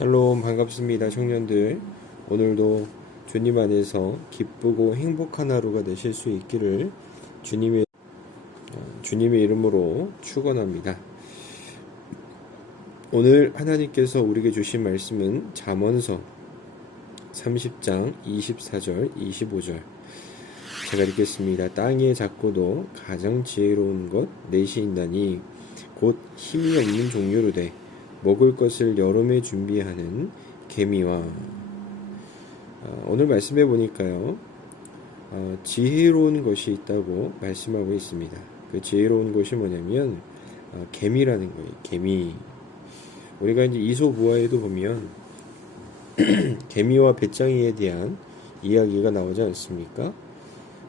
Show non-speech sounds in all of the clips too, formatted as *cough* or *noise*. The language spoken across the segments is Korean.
샬롬 반갑습니다 청년들 오늘도 주님 안에서 기쁘고 행복한 하루가 되실 수 있기를 주님의 어, 주님의 이름으로 축원합니다. 오늘 하나님께서 우리에게 주신 말씀은 잠언서 30장 24절 25절 제가 읽겠습니다. 땅의 작고도 가장 지혜로운 것 넷이 있나니 곧 힘이 없는 종류로 돼 먹을 것을 여름에 준비하는 개미와 어, 오늘 말씀해 보니까요 어, 지혜로운 것이 있다고 말씀하고 있습니다. 그 지혜로운 것이 뭐냐면 어, 개미라는 거예요. 개미 우리가 이제 이소부화에도 보면 *clears throat* 개미와 배짱이에 대한 이야기가 나오지 않습니까?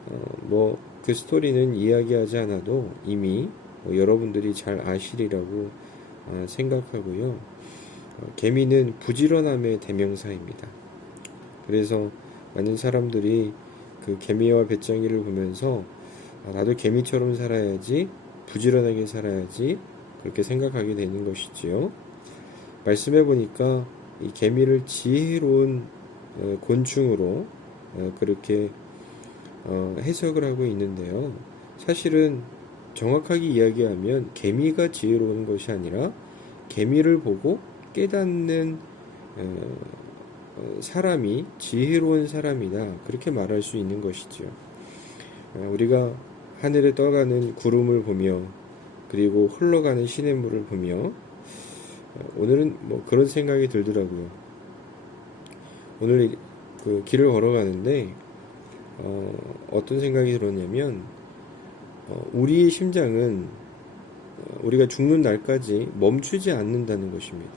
어, 뭐그 스토리는 이야기하지 않아도 이미 뭐 여러분들이 잘 아시리라고 어, 생각하고요. 어, 개미는 부지런함의 대명사입니다. 그래서 많은 사람들이 그 개미와 배짱이를 보면서 아, 나도 개미처럼 살아야지 부지런하게 살아야지 그렇게 생각하게 되는 것이지요. 말씀해 보니까 이 개미를 지혜로운 어, 곤충으로 어, 그렇게 어, 해석을 하고 있는데요. 사실은 정확하게 이야기하면 개미가 지혜로운 것이 아니라 개미를 보고 깨닫는 어, 어, 사람이 지혜로운 사람이다 그렇게 말할 수 있는 것이죠. 어, 우리가 하늘에 떠가는 구름을 보며 그리고 흘러가는 시냇물을 보며 어, 오늘은 뭐 그런 생각이 들더라고요. 오늘 그 길을 걸어가는데 어, 어떤 생각이 들었냐면 어, 우리의 심장은 어, 우리가 죽는 날까지 멈추지 않는다는 것입니다.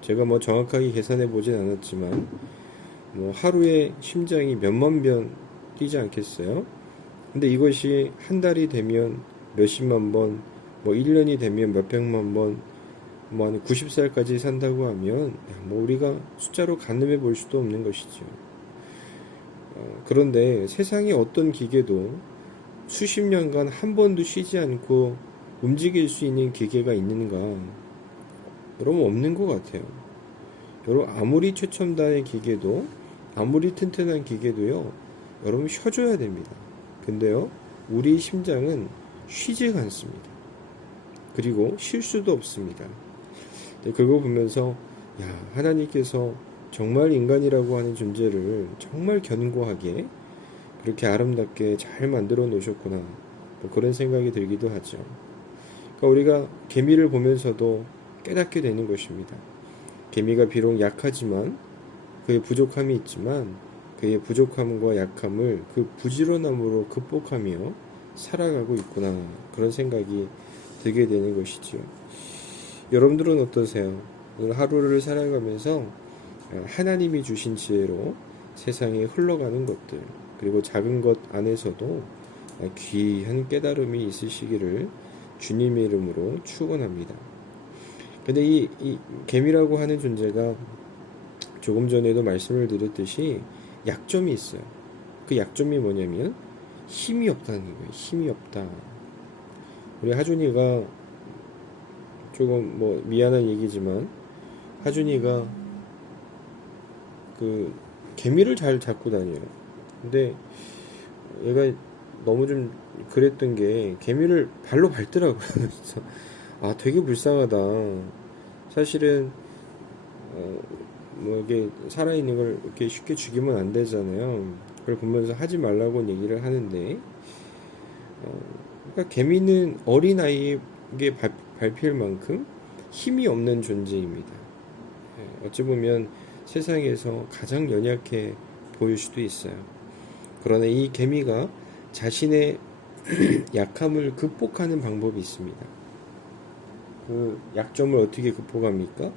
제가 뭐 정확하게 계산해 보진 않았지만 뭐 하루에 심장이 몇만 변 뛰지 않겠어요? 근데 이것이 한 달이 되면 몇십만 번, 뭐 1년이 되면 몇백만 번, 뭐 한 90살까지 산다고 하면 야, 뭐 우리가 숫자로 가늠해 볼 수도 없는 것이죠. 어, 그런데 세상의 어떤 기계도 수십 년간 한 번도 쉬지 않고 움직일 수 있는 기계가 있는가? 여러분 없는 것 같아요. 여러분 아무리 최첨단의 기계도 아무리 튼튼한 기계도요. 여러분 쉬어줘야 됩니다. 근데요, 우리 심장은 쉬지가 않습니다. 그리고 쉴 수도 없습니다. 그거 보면서 야 하나님께서 정말 인간이라고 하는 존재를 정말 견고하게 그렇게 아름답게 잘 만들어 놓으셨구나 뭐 그런 생각이 들기도 하죠. 그러니까 우리가 개미를 보면서도 깨닫게 되는 것입니다. 개미가 비록 약하지만 그의 부족함이 있지만 그의 부족함과 약함을 그 부지런함으로 극복하며 살아가고 있구나 그런 생각이 들게 되는 것이지요. 여러분들은 어떠세요? 오늘 하루를 살아가면서 하나님이 주신 지혜로 세상에 흘러가는 것들 그리고 작은 것 안에서도 귀한 깨달음이 있으시기를 주님의 이름으로 축원합니다. 근데 이, 이 개미라고 하는 존재가 조금 전에도 말씀을 드렸듯이 약점이 있어요. 그 약점이 뭐냐면 힘이 없다는 거예요. 힘이 없다. 우리 하준이가 조금 뭐 미안한 얘기지만 하준이가 그 개미를 잘 잡고 다녀요. 근데 얘가 너무 좀 그랬던 게 개미를 발로 밟더라고요. *laughs* 진짜 아 되게 불쌍하다. 사실은 어, 뭐 이게 살아있는 걸 이렇게 쉽게 죽이면 안 되잖아요. 그걸 보면서 하지 말라고 얘기를 하는데 어, 그러니까 개미는 어린 아이에게 밟, 밟힐 만큼 힘이 없는 존재입니다. 예, 어찌 보면 세상에서 가장 연약해 보일 수도 있어요. 그러나 이 개미가 자신의 *clears throat* 약함을 극복하는 방법이 있습니다. 그 약점을 어떻게 극복합니까?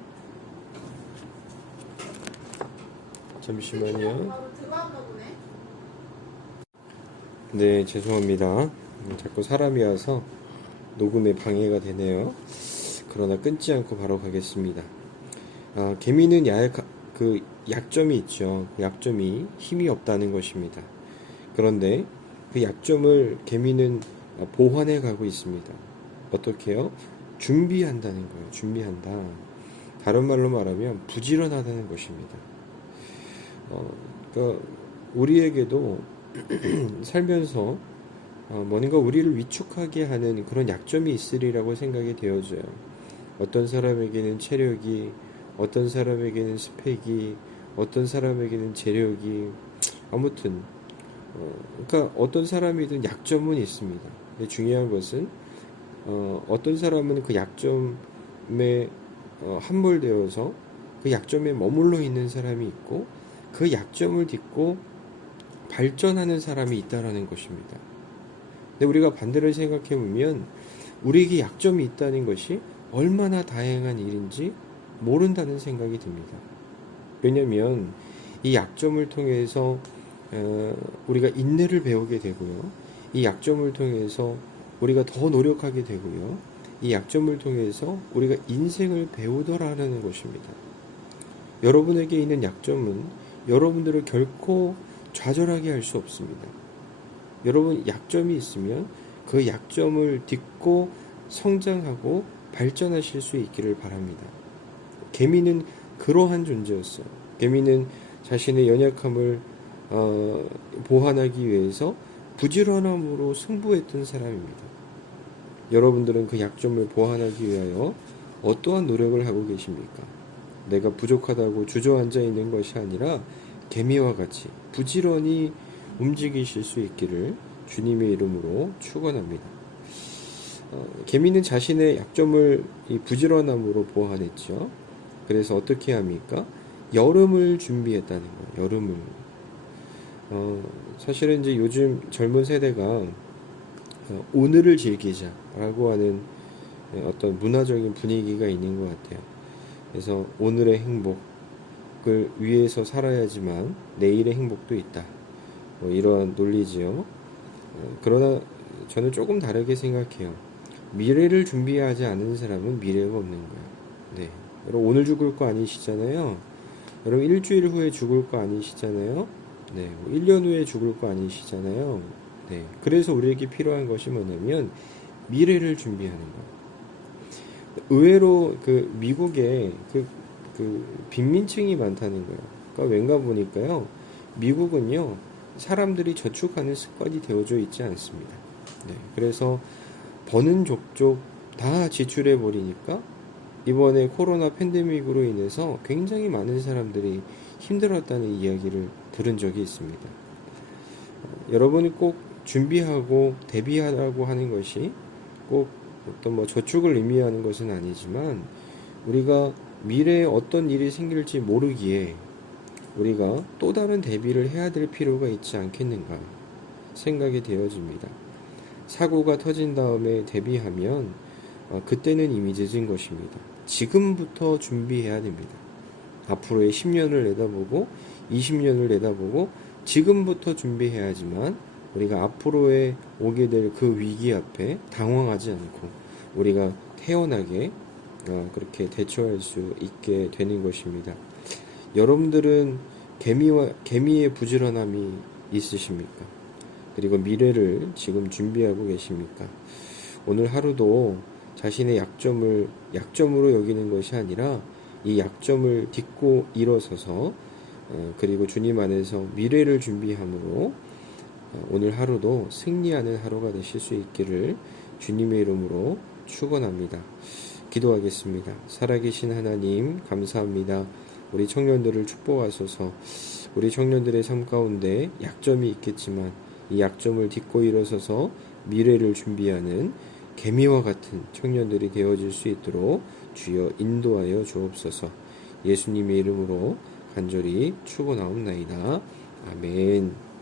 잠시만요. 네, 죄송합니다. 음, 자꾸 사람이 와서 녹음에 방해가 되네요. 그러나 끊지 않고 바로 가겠습니다. 아, 개미는 약, 그 약점이 있죠. 그 약점이 힘이 없다는 것입니다. 그런데 그 약점을 개미는 보완해 가고 있습니다. 어떻게요? 준비한다는 거예요. 준비한다. 다른 말로 말하면 부지런하다는 것입니다. 어, 그러니까 우리에게도 *clears throat* 살면서 어, 뭔가 우리를 위축하게 하는 그런 약점이 있으리라고 생각이 되어져요. 어떤 사람에게는 체력이, 어떤 사람에게는 스펙이, 어떤 사람에게는 재력이, 아무튼, 어, 그러니까 어떤 사람이든 약점은 있습니다. 중요한 것은, 어, 어떤 사람은 그 약점에 어, 함몰되어서 그 약점에 머물러 있는 사람이 있고, 그 약점을 딛고 발전하는 사람이 있다라는 것입니다. 근데 우리가 반대로 생각해 보면 우리에게 약점이 있다는 것이 얼마나 다양한 일인지 모른다는 생각이 듭니다. 왜냐하면 이 약점을 통해서 어, 우리가 인내를 배우게 되고요. 이 약점을 통해서 우리가 더 노력하게 되고요. 이 약점을 통해서 우리가 인생을 배우더라는 것입니다. 여러분에게 있는 약점은 여러분들을 결코 좌절하게 할 수 없습니다. 여러분 약점이 있으면 그 약점을 딛고 성장하고 발전하실 수 있기를 바랍니다. 개미는 그러한 존재였어요. 개미는 자신의 연약함을 어, 보완하기 위해서 부지런함으로 승부했던 사람입니다. 여러분들은 그 약점을 보완하기 위하여 어떠한 노력을 하고 계십니까? 내가 부족하다고 주저앉아 있는 것이 아니라 개미와 같이 부지런히 움직이실 수 있기를 주님의 이름으로 축원합니다. 어, 개미는 자신의 약점을 이 부지런함으로 보완했죠. 그래서 어떻게 합니까? 여름을 준비했다는 거예요. 여름을. 어, 사실은 이제 요즘 젊은 세대가 어, 오늘을 즐기자라고 하는 어떤 문화적인 분위기가 있는 것 같아요. 그래서 오늘의 행복을 위해서 살아야지만 내일의 행복도 있다. 뭐 이런 논리지요. 어, 그러나 저는 조금 다르게 생각해요. 미래를 준비하지 않은 사람은 미래가 없는 거예요. 네. 여러분 오늘 죽을 거 아니시잖아요. 여러분 일주일 후에 죽을 거 아니시잖아요. 네. 뭐 1년 후에 죽을 거 아니시잖아요. 네. 그래서 우리에게 필요한 것이 뭐냐면 미래를 준비하는 거. 의외로 그 미국에 그, 그 빈민층이 많다는 거예요. 그러니까 왠가 보니까요. 미국은요. 사람들이 저축하는 습관이 되어져 있지 않습니다. 네. 그래서 버는 족족 다 지출해 버리니까 이번에 코로나 팬데믹으로 인해서 굉장히 많은 사람들이 힘들었다는 이야기를 들은 적이 있습니다. 어, 여러분이 꼭 준비하고 대비하라고 하는 것이 꼭 어떤 뭐 저축을 의미하는 것은 아니지만 우리가 미래에 어떤 일이 생길지 모르기에 우리가 또 다른 대비를 해야 될 필요가 있지 않겠는가 생각이 되어집니다. 사고가 터진 다음에 대비하면 어, 그때는 이미 늦은 것입니다. 지금부터 준비해야 됩니다. 앞으로의 10년을 내다보고 20년을 내다보고 지금부터 준비해야지만 우리가 앞으로에 오게 될 그 위기 앞에 당황하지 않고 우리가 태어나게 어, 그렇게 대처할 수 있게 되는 것입니다. 여러분들은 개미와 개미의 부지런함이 있으십니까? 그리고 미래를 지금 준비하고 계십니까? 오늘 하루도 자신의 약점을 약점으로 여기는 것이 아니라 이 약점을 딛고 일어서서 어, 그리고 주님 안에서 미래를 준비함으로 어, 오늘 하루도 승리하는 하루가 되실 수 있기를 주님의 이름으로 축원합니다. 기도하겠습니다. 살아계신 하나님 감사합니다. 우리 청년들을 축복하소서. 우리 청년들의 삶 가운데 약점이 있겠지만 이 약점을 딛고 일어서서 미래를 준비하는 개미와 같은 청년들이 되어질 수 있도록 주여 인도하여 주옵소서. 예수님의 이름으로 간절히 축원하옵나이다. 아멘.